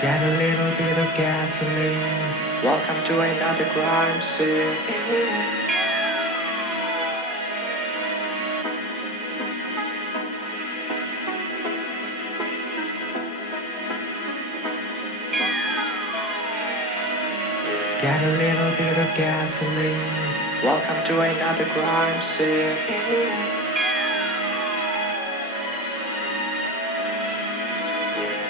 Get a little bit of gasoline. Welcome to another crime scene. Get a little bit of gasoline. Welcome to another crime scene.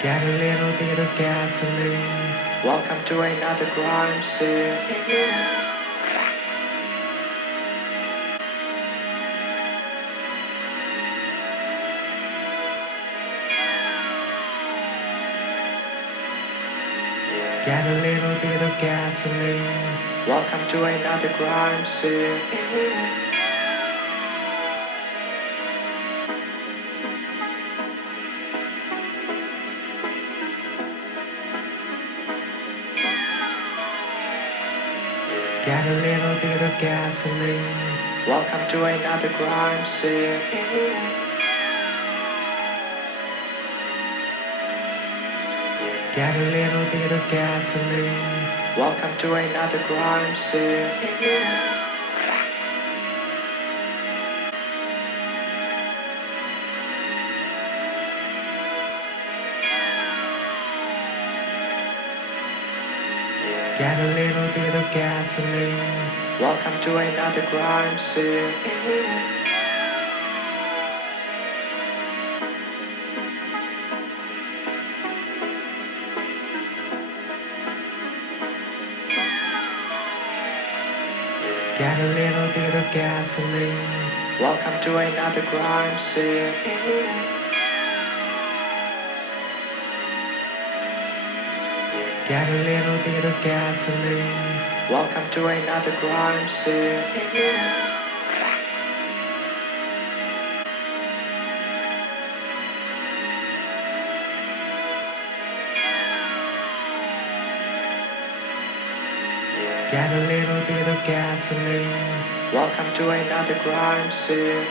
Get a little bit of gasoline. Welcome to another crime scene. Get a little bit of gasoline. Welcome to another crime scene. Get a little bit of gasoline. Welcome to another crime scene. Get a little bit of gasoline. Welcome to another crime scene. Get a little bit of gasoline. Welcome to another crime scene. Get a little bit of gasoline. Welcome to another crime scene. Get a little bit of gasoline. Welcome to another crime scene. Get a little bit of gasoline. Welcome to another crime scene.